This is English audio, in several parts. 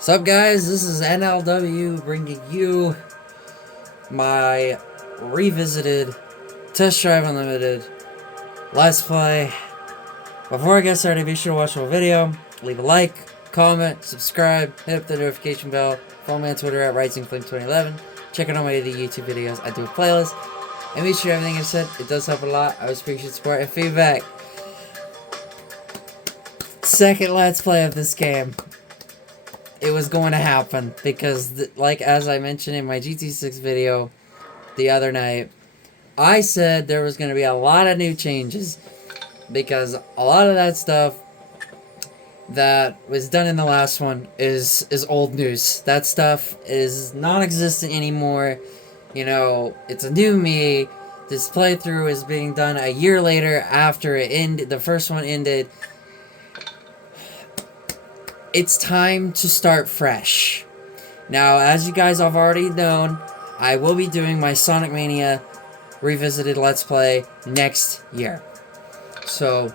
Sup guys, this is NLW bringing you my revisited Test Drive Unlimited Let's Play. Before I get started, be sure to watch the video, leave a like, comment, subscribe, hit up the notification bell, follow me on Twitter at RisingFlame2011, check out all my other YouTube videos, I do a playlist, and make sure everything I said, it does help a lot. I always appreciate support and feedback. Second Let's Play of this game. It was going to happen because, like as I mentioned in my GT6 video the other night, I said there was going to be a lot of new changes because a lot of that stuff that was done in the last one is old news. That stuff is non-existent anymore. You know, it's a new me. This playthrough is being done a year later after it ended. The first one ended. It's time to start fresh. Now, as you guys have already known, I will be doing my Sonic Mania Revisited Let's Play next year. So,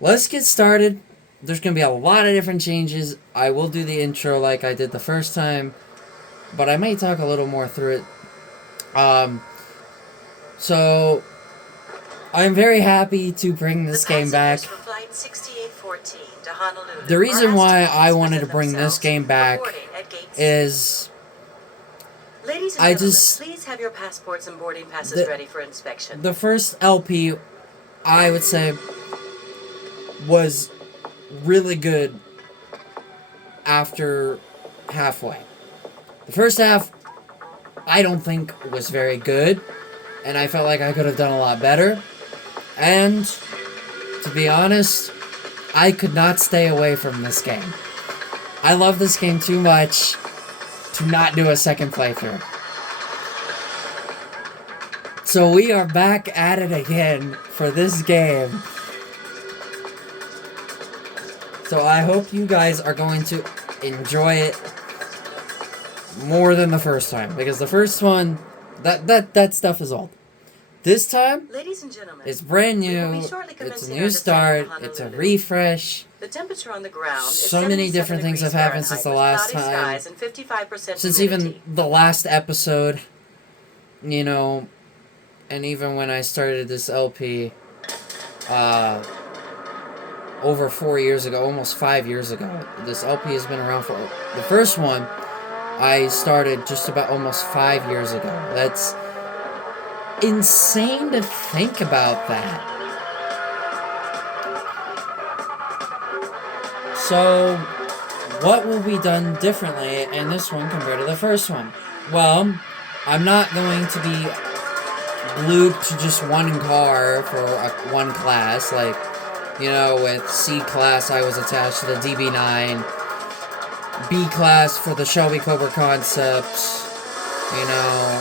let's get started. There's going to be a lot of different changes. I will do the intro like I did the first time, but I may talk a little more through it. So, I'm very happy to bring this game back. The reason why I wanted to bring this game back is Ladies and gentlemen, please have your passports and boarding passes ready for inspection. The first LP, I would say, was really good after halfway. The first half, I don't think was very good, and I felt like I could have done a lot better. And, to be honest, I could not stay away from this game. I love this game too much to not do a second playthrough. So we are back at it again for this game. So I hope you guys are going to enjoy it more than the first time. Because the first one, that stuff is old. This time, ladies and gentlemen, it's brand new, it's a new start, it's a refresh. The temperature on the ground is so many different things have happened since the last time. Since even the last episode, you know, and even when I started this LP, over 4 years ago, almost 5 years ago. This LP has been around for, the first one, I started just about almost 5 years ago. That's insane to think about that. So, what will be done differently in this one compared to the first one? Well, I'm not going to be glued to just one car for one class. Like, you know, with C class I was attached to the DB9, B class for the Shelby Cobra Concepts, you know,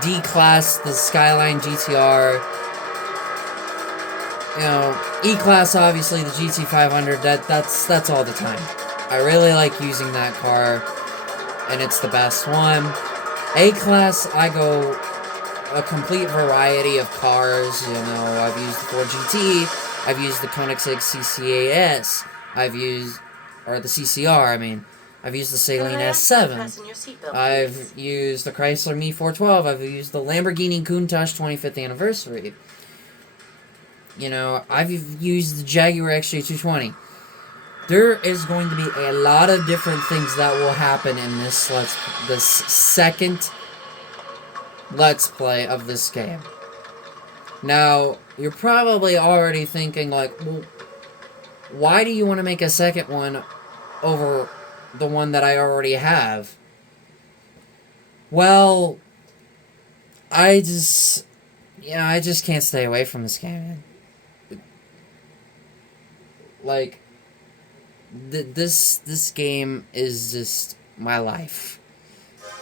D class, the Skyline GTR, you know, E class, obviously the GT500. That's all the time. I really like using that car, and it's the best one. A class, I go a complete variety of cars. You know, I've used the Ford GT, I've used the Koenigsegg CCAS, I've used, or the CCR, I mean. I've used the Saleen S7, I've used the Chrysler Me 412, I've used the Lamborghini Countach 25th anniversary. You know, I've used the Jaguar XJ220. There is going to be a lot of different things that will happen in this second Let's Play of this game. Now, you're probably already thinking, like, well, why do you want to make a second one over the one that I already have? Well, I just can't stay away from this game. Like, this game is just my life.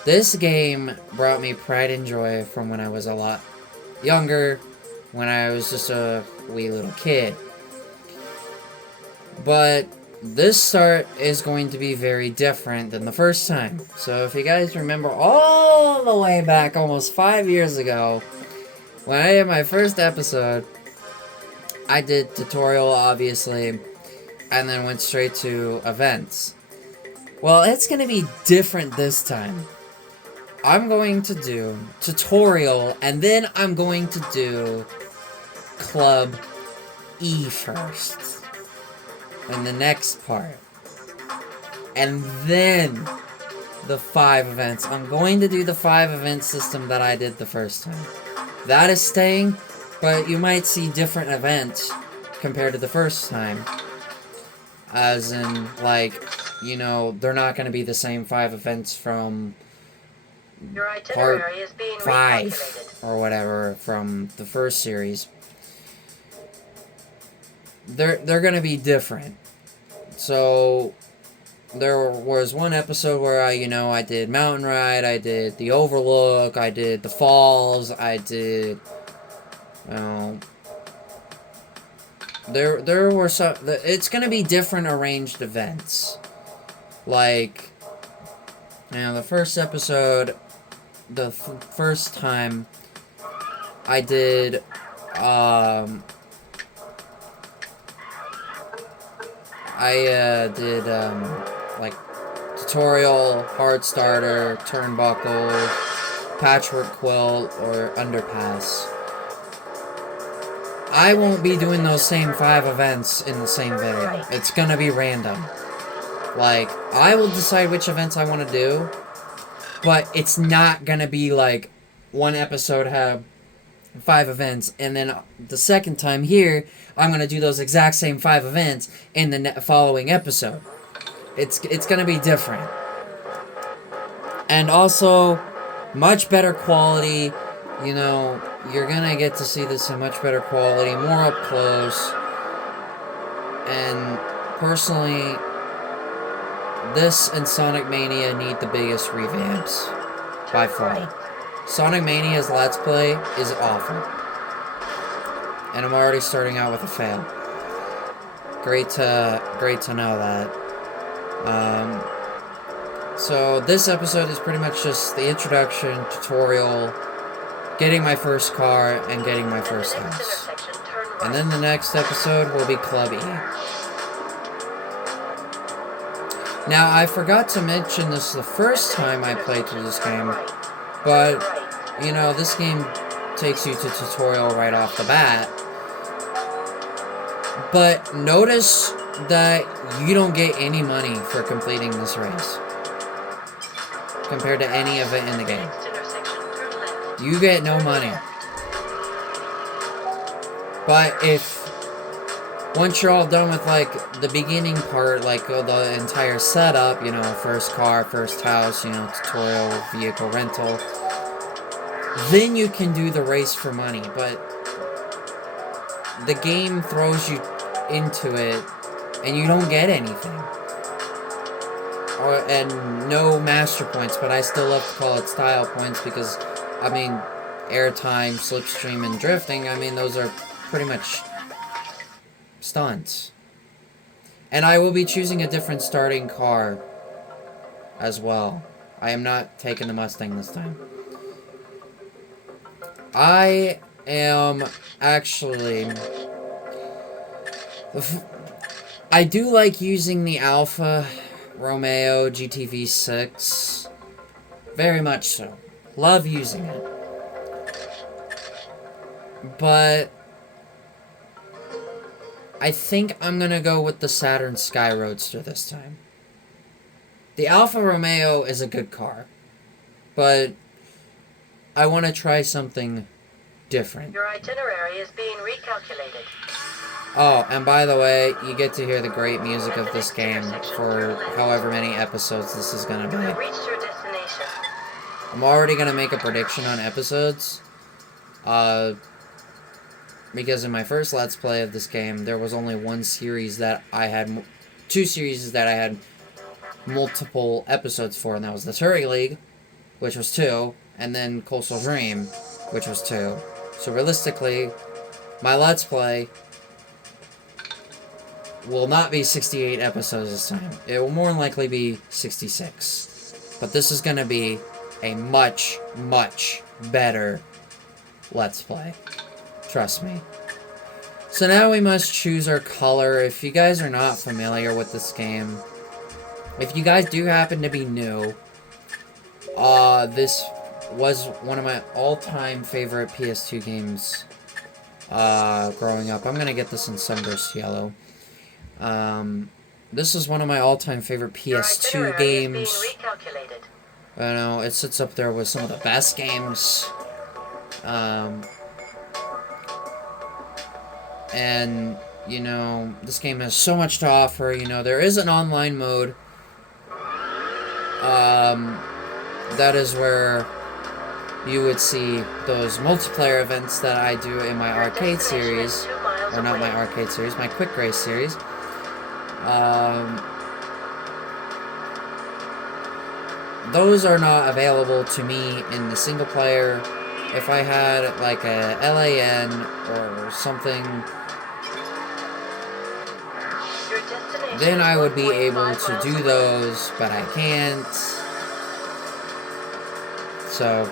This game brought me pride and joy from when I was a lot younger, when I was just a wee little kid. But this start is going to be very different than the first time. So if you guys remember all the way back almost 5 years ago, when I did my first episode, I did tutorial, obviously, and then went straight to events. Well, it's going to be different this time. I'm going to do tutorial, and then I'm going to do Club E first. In the next part. And then the 5 events. I'm going to do the 5 event system that I did the first time. That is staying, but you might see different events compared to the first time. As in, like, you know, they're not going to be the same 5 events from part 5 or whatever from the first series. They're going to be different. So there was one episode where I did Mountain Ride, I did the Overlook, I did the Falls, I did, there were some, it's going to be different arranged events. Like, the first episode, the first time, I did, like, tutorial, hard starter, turnbuckle, patchwork quilt, or underpass. I won't be doing those same 5 events in the same video. It's gonna be random. Like, I will decide which events I want to do, but it's not gonna be like one episode have 5 events, and then the second time here, I'm gonna do those exact same 5 events in the following episode. It's gonna be different. And also, much better quality. You're gonna get to see this in much better quality, more up close. And personally, this and Sonic Mania need the biggest revamps by far. Sonic Mania's Let's Play is awful. And I'm already starting out with a fail. Great to know that. So this episode is pretty much just the introduction, tutorial, getting my first car, and getting my first house. And then the next episode will be Club E. Now, I forgot to mention this the first time I played through this game, but, this game takes you to tutorial right off the bat. But notice that you don't get any money for completing this race, compared to any event in the game. You get no money. But once you're all done with, like, the beginning part, like, the entire setup, first car, first house, tutorial, vehicle rental, then you can do the race for money. But the game throws you into it, and you don't get anything. And no master points, but I still love to call it style points because, airtime, slipstream, and drifting, those are pretty much stunts. And I will be choosing a different starting car as well. I am not taking the Mustang this time. I am actually... I do like using the Alfa Romeo GTV6. Very much so. Love using it. But I think I'm gonna go with the Saturn Sky Roadster this time. The Alfa Romeo is a good car, but I want to try something different. Your itinerary is being recalculated. Oh, and by the way, you get to hear the great music of this game for however many episodes this is gonna be. You have reached your destination. I'm already gonna make a prediction on episodes. Because in my first Let's Play of this game, there was only one series that I had... 2 series that I had multiple episodes for, and that was the Turret League, which was 2, and then Coastal Dream, which was 2. So realistically, my Let's Play will not be 68 episodes this time. It will more than likely be 66. But this is going to be a much, much better Let's Play. Trust me. So now we must choose our color. If you guys are not familiar with this game, if you guys do happen to be new, this was one of my all-time favorite PS2 games growing up. I'm gonna get this in Sunburst Yellow. This is one of my all-time favorite PS2 games. I know, it sits up there with some of the best games. And, you know, this game has so much to offer. You know, there is an online mode. That is where you would see those multiplayer events that I do in my arcade series. Or not my arcade series, my quick race series. Those are not available to me in the single player. If I had like a LAN or something, then I would be able to do those, but I can't. So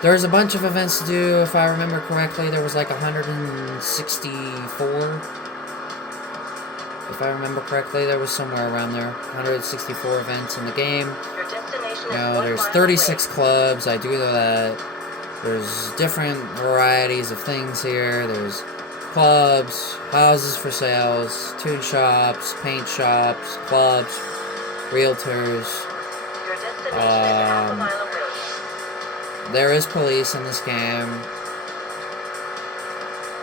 there's a bunch of events to do. If I remember correctly, there was like 164. If I remember correctly, there was somewhere around there. 164 events in the game. You know, there's 36 clubs. I do know that. There's different varieties of things here. There's clubs, houses for sales, tune shops, paint shops, clubs, realtors. There is police in this game.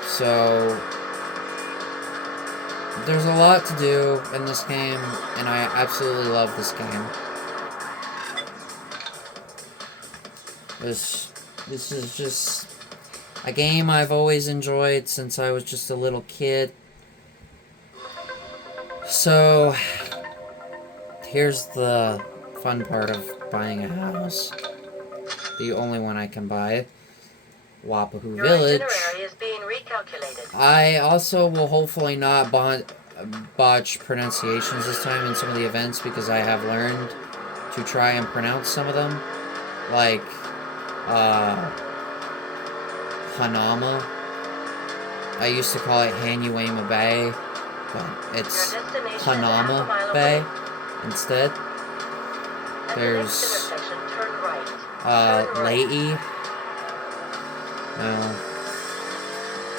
So there's a lot to do in this game, and I absolutely love this game. This is just a game I've always enjoyed since I was just a little kid. So here's the fun part of buying a house. The only one I can buy. Oahu Village. Is being recalculated. I also will hopefully not botch pronunciations this time in some of the events, because I have learned to try and pronounce some of them. Like, Hanama. I used to call it Hanuema Bay, but it's Hanama Bay instead. There's Lei.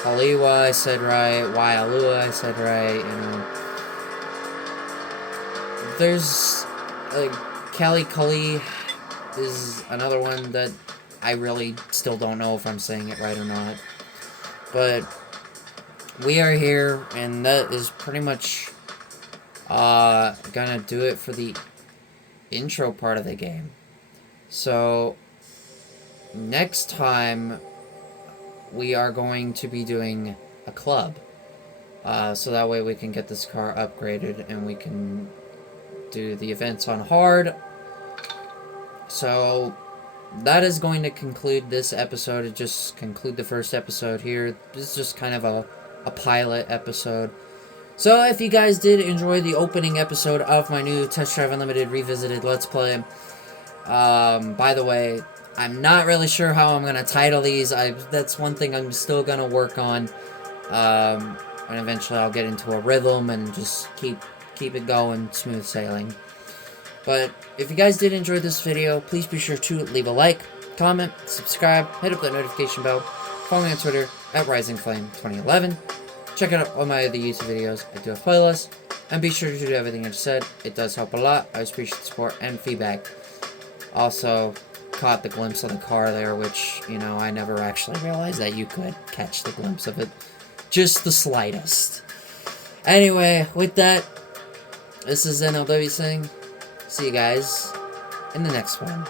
Haliwa, I said right. Waialua, I said right. You know, there's Kalikali is another one that I really still don't know if I'm saying it right or not. But we are here, and that is pretty much gonna do it for the intro part of the game. So next time we are going to be doing a club, so that way we can get this car upgraded and we can do the events on hard. So that is going to conclude this episode. It just conclude the first episode here. This is just kind of a pilot episode. So if you guys did enjoy the opening episode of my new Test Drive Unlimited Revisited Let's Play, by the way, I'm not really sure how I'm going to title these. That's one thing I'm still going to work on. And eventually I'll get into a rhythm and just keep it going, smooth sailing. But if you guys did enjoy this video, please be sure to leave a like, comment, subscribe, hit up that notification bell, follow me on Twitter at RisingFlame2011. Check out all my other YouTube videos. I do have playlists. And be sure to do everything I just said. It does help a lot. I appreciate the support and feedback. Also, caught the glimpse of the car there, which, you know, I never actually realized that you could catch the glimpse of it. Just the slightest. Anyway, with that, this is NLW saying, see you guys in the next one.